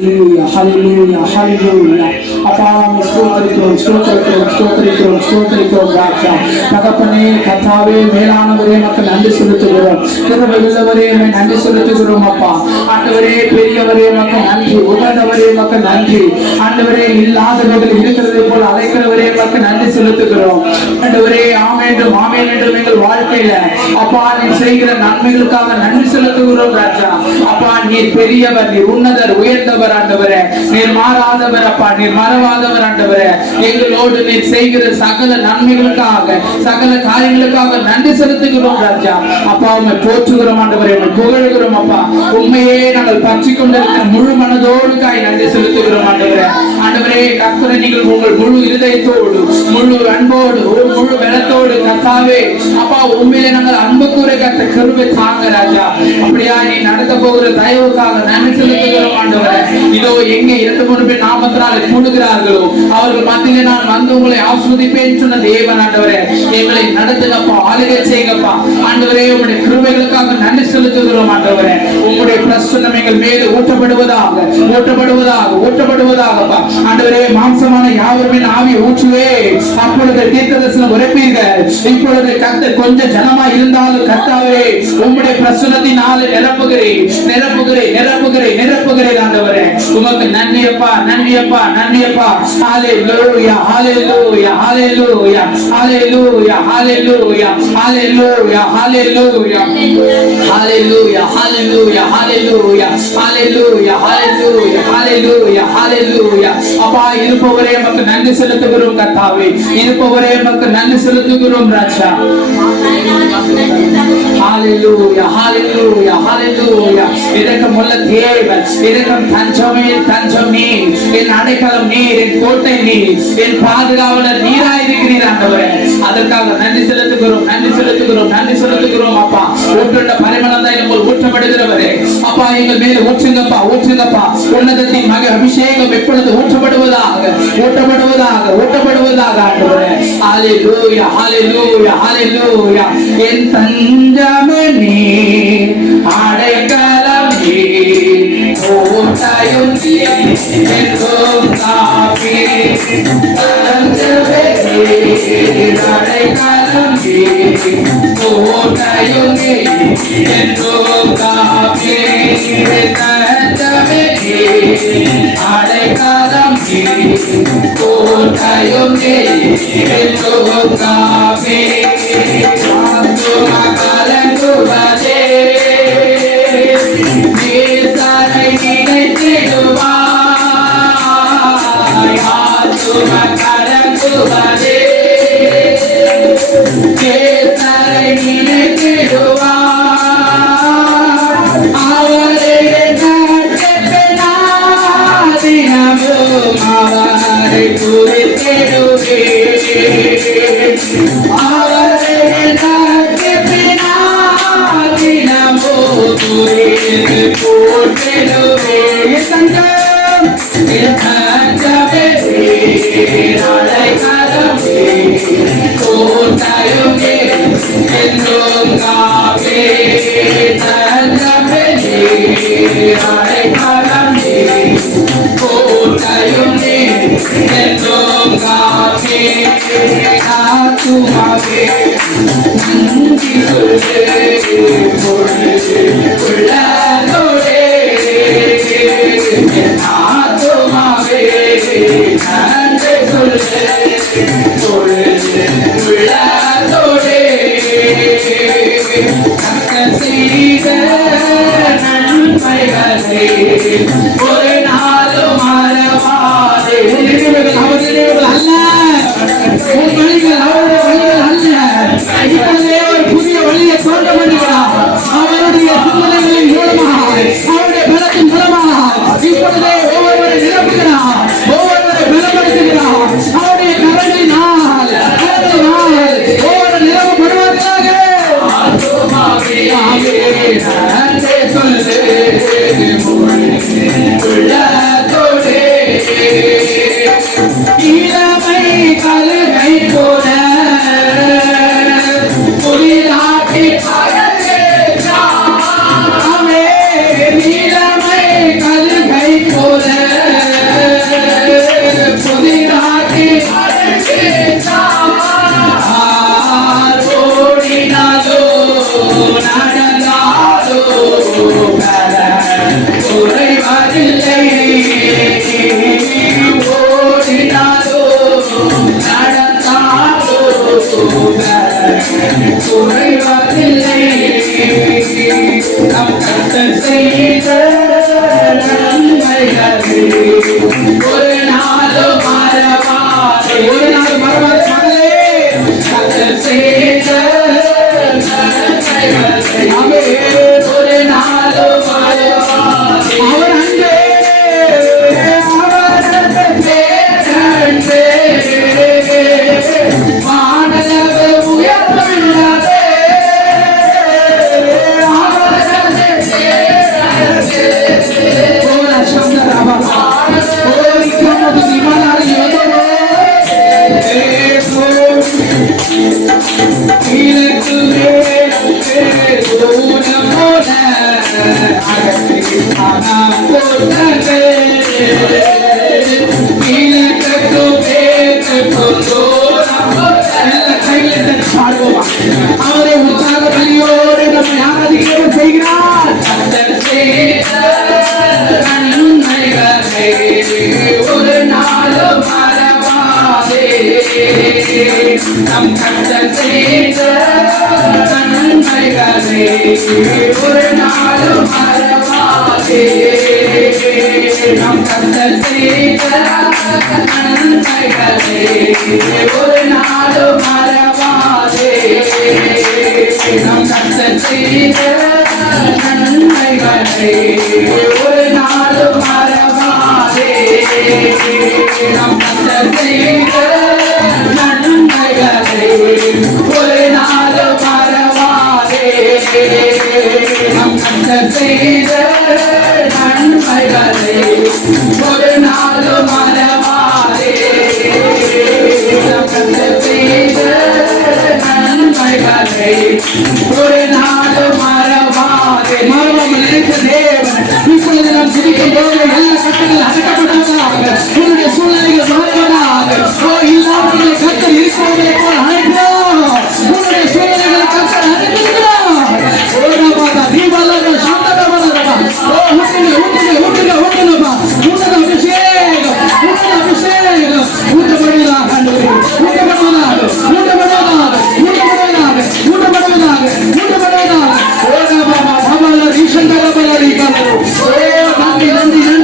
Hallelujah, hallelujah. அப்பா ஸ்தோத்திரிக்கிறோம் ராஜா. தகப்பனே கர்த்தாவே மேலானவரே மக்கள் நன்றி செலுத்துகிறோம். கிருபையுள்ளவரே நன்றி செலுத்துகிறோம் அப்பா. ஆண்டவரே பெரியவரே மக்கள் நன்றி, உகந்தவரே மக்கள் நன்றி. ஆண்டவரே இல்லாதவர்கள் இருக்கிறதை போல அழைக்கிறவரே மக்கள் நன்றி செலுத்துகிறோம். ஆண்டவரே ஆமென்றும் ஆமென் என்றும் எங்கள் வாழ்க்கையில அப்பா நீர் செய்கிற நன்மைகளுக்காக நன்றி செலுத்துகிறோம் ராஜா. அப்பா நீர் பெரியவர், நீர் உன்னதர், உயர்ந்தவர் ஆண்டவரே. நீர் மாறாதவர் அப்பா, நீர் மறவாதவர் ஆண்டவரே. எங்களோடு நீர் செய்கிற சகல நன்மைகளுக்காக சகல காரியங்களுக்காக நன்றி செலுத்துகிறோம் ராஜா. அப்பா உம்மை போற்றுகிறோம் ஆண்டவரே, உம்மை புகழுகிறோம் அப்பா. உண்மையே நாங்கள் பற்றி கொண்டிருக்கிற முழு மனதோடு நன்றி செலுத்துகிறோம் ஆண்டவரே. ஆண்டவரே கர்த்தரை நீங்கள் உங்கள் முழு இருதயத்தோடு முழு அன்போடு முழு பலத்தோடு கர்த்தாவே அப்பா உண்மையிலே நாங்கள் அன்பு கூற கர்த்த கிருபை தாங்க ராஜா. அப்படியா நீ நடத்த போகிற தயவுக்காக நன்றி செலுத்துகிறோம் ஆண்டவரே. இதோ எங்கே 2-3 பேர் நாமத்தினாலே கூடுகிறார்களோ அவர்கள் மத்தியிலே நான் வந்து உங்களை ஆசீர்வதிப்பேன் சொன்ன தேவன் ஆண்டவரே. எங்களை நடத்துங்கப்பா, ஆளுகை செய்யுங்கப்பா ஆண்டவரே. உம்முடைய கிருபைகளுக்காக நன்றி செலுத்துகிறோம் ஆண்டவரே. உம்முடைய பிரசன்னம் எங்கள் மேல் ஊற்றப்படுவதாக ஆண்டவரே. மாம்சமான யாவருமே ஆவி ஊற்றுவே. அப்பொழுது தீர்க்கதரிசனம் உரைப்பீர்கள். இப்பொழுது கர்த்தர் கொஞ்சம் ஜனமா இருந்தாலும் கர்த்தாவே உம்முடைய பிரசன்னத்தினாலே நிரப்புகிறேன் ஆண்டவரே. உமக்கு நன்றி அப்பா. ஹalleluya hallelujah hallelujah hallelujah hallelujah hallelujah hallelujah hallelujah hallelujah hallelujah hallelujah hallelujah hallelujah hallelujah. அப்பா இருப்பவரே நமக்கு நன்றி செலுத்துகிறோம் கர்த்தாவே. இருப்பவரே நமக்கு நன்றி செலுத்துகிறோம் ராஜா. Hallelujah, hallelujah, hallelujah. இதற்கும் உள்ள தேவன், இதற்கும் தஞ்சம் நீர், என் அடைக்கலம் நீர், என் கோட்டை நீர், என் பாதுகாவலர் நீராயிருக்கிறீர் ஆண்டவரே. அதற்காக நன்றி செலுத்துகிறோம் அப்பா. ஊற்றுண்ட பரிமளம் தான் எங்கள் ஊற்றப்படுகிறவரே அப்பா. எங்கள் மேல ஊற்றுங்கப்பா. உன்னதத்தின் மக அபிஷேகம் எப்பொழுது ஊற்றப்படுவதாக ஆண்டவரே. ஹalleluya hallelujah hallelujah. என் தஞ்சமே நீர், அடைக்கலம் நீர், கோட்டையும் நீர், என்றும் காப்பீர். தஞ்சமே நீர், அடைக்கலம் நீர், கோட்டையும் நீர், என்றும் காப்பீர். தஞ்சமே நீர், அடைக்கலம் நீர், கோட்டையும் நீர், என்றும் காப்பீர். ஒரு நாளும் மறவாதே. ஒரு புதிய வழியை தோன்ற பண்ணுகிறார். அவருடைய சிந்தனைகளின் மூலமாக, அவருடைய பலத்தின் மூலமாக இப்பொழுதே ஒவ்வொருவரை நிரப்புகிறார், ஒவ்வொருவரை பலப்படுத்துகிறார். அவருடைய கரங்களினால் ஒவ்வொரு நிரப்பப்படுவதாக. இளமை ஒரு நாளும் மறவாதே நம் கர்த்தர் செய்த நன்மைகளை ஒரு நாளும் மறவாதே நம் கர்த்தர் செய்த நன்மைகளை ஒரு நாளும் மறவாதே நம் கர்த்தர் செய்த நன்மைகளை ஒரு நாளும் மறவாதே நம் கர்த்தர் செய்த நன்மைகளை ஒரு நாளும் மறவாதே நம் கர்த்தர் செய்த நன்மைகளை ஒரு நாளும் மறவாதே மறவாமல் இருக்க தேவன் இப்பொழுது நாம் ஜெபிக்கும் போது எல்லா கட்டங்கள் அடக்கப்படுவதாக உன்னுடைய சூழ்நிலைகள் மாறுவதாக இல்லாதவர்களை கர்த்தர் இருக்கிறவர்களை போல அழைக்கிறோம் உன்னுடைய சூழ்நிலைகளை கர்த்தர் அழைக்கிறார் தீபாவளி சாந்தகமானதா உன்னத அபிஷேகம் ஊட்டப்படுவதாக நன்றி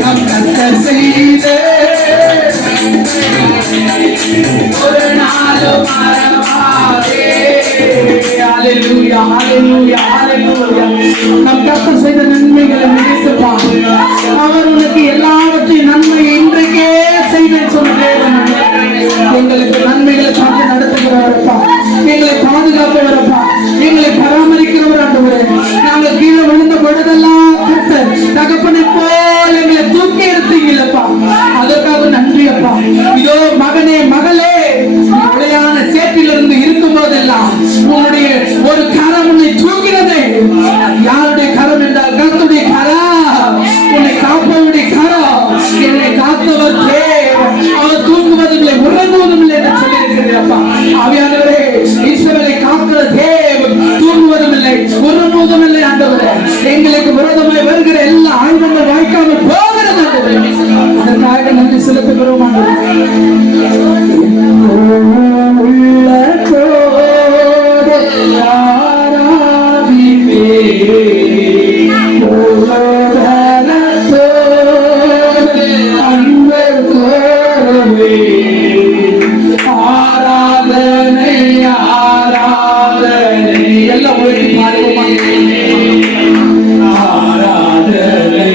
நம் கர்த்தர் செய்த ஒரு நாளும் மறவாதே ஹல்லேலூயா ஹல்லேலூயா ஹல்லேலூயா நம் கர்த்தர் செய்த நன்மைகளை நினைத்துப்பார் அவர் உனக்கு எல்லாவற்றையும் நன்மை இன்றைக்கே செய்வேன் சொன்ன எங்களுக்கு நன்மைகளை காத்து நடத்துகிறவரப்பா எங்களை பாதுகாப்பவரப்பா எங்களை பராமரிக்கிறவர் ஆண்டவரே நாங்கள் கீழே விழுந்த பொழுதெல்லாம் கர்த்தர் தகப்பனை போல் எங்களை தூக்கி எடுத்தீங்களப்பா அதற்காக நன்றி அப்பா இதோ மகனே மகளே நிலையான சேற்றிலிருந்து இருக்கும் போதெல்லாம் உன்னுடைய ஒரு கரம் உன்னை தூக்கினது யாருடைய கரம் என்றால் கர்த்தருடைய கரம் உன்னை காப்பவருடைய கரம் என்னை காத்தவர் அவர் தூங்குவதும் இல்லை உறங்குவதும் இல்லை என்று சொல்லியிருக்கிறப்பா ஆவியானவரே ஈஸ்வரனை காக்கிற தேவன் தூங்குவதும் இல்லை உறங்குவதும் இல்லை ஆண்டவரே எங்களுக்கு விரோதமாய் வருகிற எல்லா ஆயுதங்கள் வாய்க்காமல் போகிறது அதற்காக நன்றி செலுத்துகிறோம் ஆராதனை ஆராதனை எல்லாம் ஆராதனை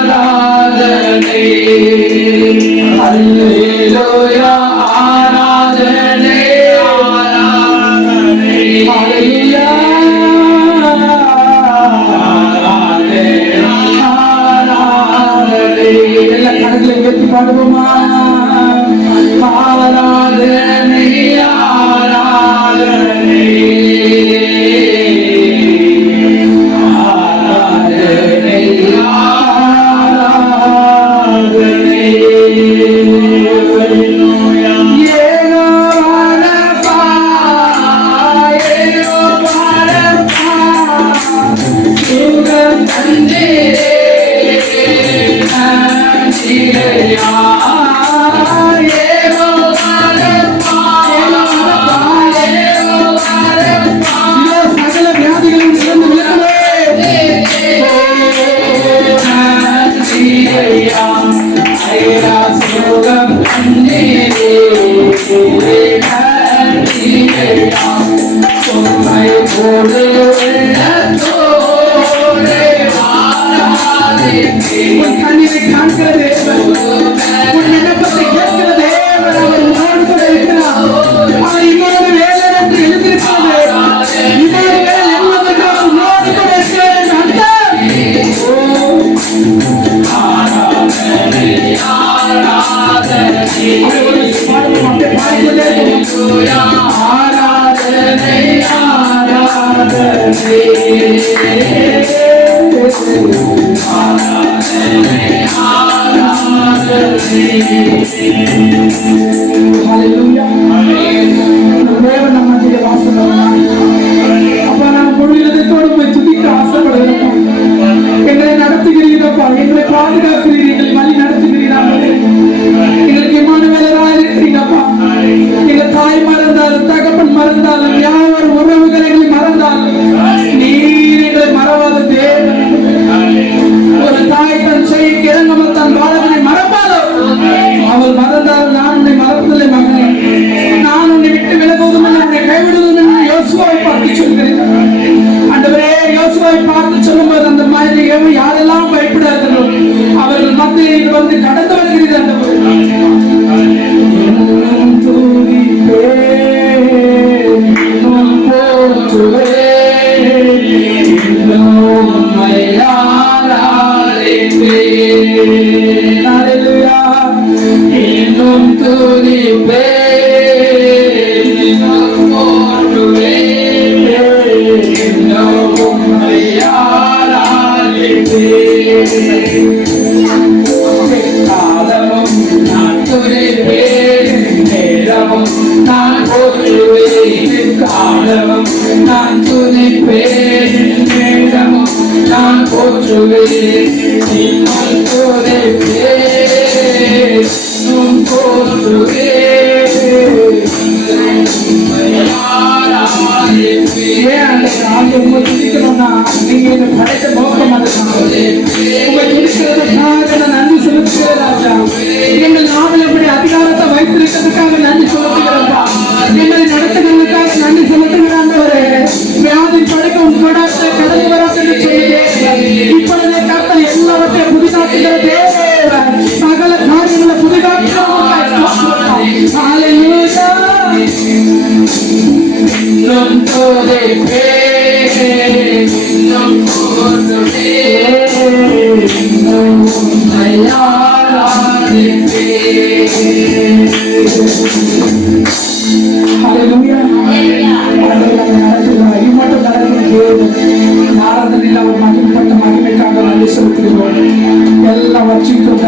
ஆராதனை அல்லேலூயா ஆராதனை ஆராதனை ஹல்லேலூயா ஆராதனை ஆராதனை எல்லா கரங்களை உயர்த்தி பாடுவோமா ஆராதனை ஆராதனை தாய் மறந்தாலும் தகப்பன் மறந்தாலும் யாவர் காலமும் நான் துதிப்பேன், நேரமும் நான் போற்றுவேன். காலமும் நான் துதிப்பேன், நேரமும் நான் போற்றுவேன். இன்னும் துதிப்பேன், இன்னும் போற்றுவேன். ஏன் அன்றைக்கு ஆண்டு உங்களை துதிக்கணும்னா நீங்க இந்த படைத்த நோக்கம் அதுதான். உங்களை துதிக்கிறதுக்காக நான் நன்றி செலுத்துகிறேன் ராஜா. எங்கள் நாவில் எப்படி அதிகாரத்தை வைத்திருக்கிறதுக்காக நன்றி செலுத்துகிறப்பா. எங்களை நடத்துகிறதுக்காக நன்றி செலுத்துகிறான். வியாதி படைக்க உங்களோட கடந்து வர சொல்லுங்க. இப்பொழுதே கர்த்தர் எல்லாவற்றையும் புதிதாக்குகிற தேவன். சகல காரியங்களை புதிதாக்குகிறோம். இன்னும் துதிப்பேன், இன்னும் போற்றுவேன், இன்னும் உம்மை ஆராதிப்பேன். ஹல்லேலூயா. ஆண்டவரே நடத்துகிறார். இம்மட்டும் நடக்கிறது. ஆராதனையில் அவர் மகிமைப்பட்ட மகிமைக்காக நன்றி செலுத்துகிறோம். எல்லா வச்சிக்கும்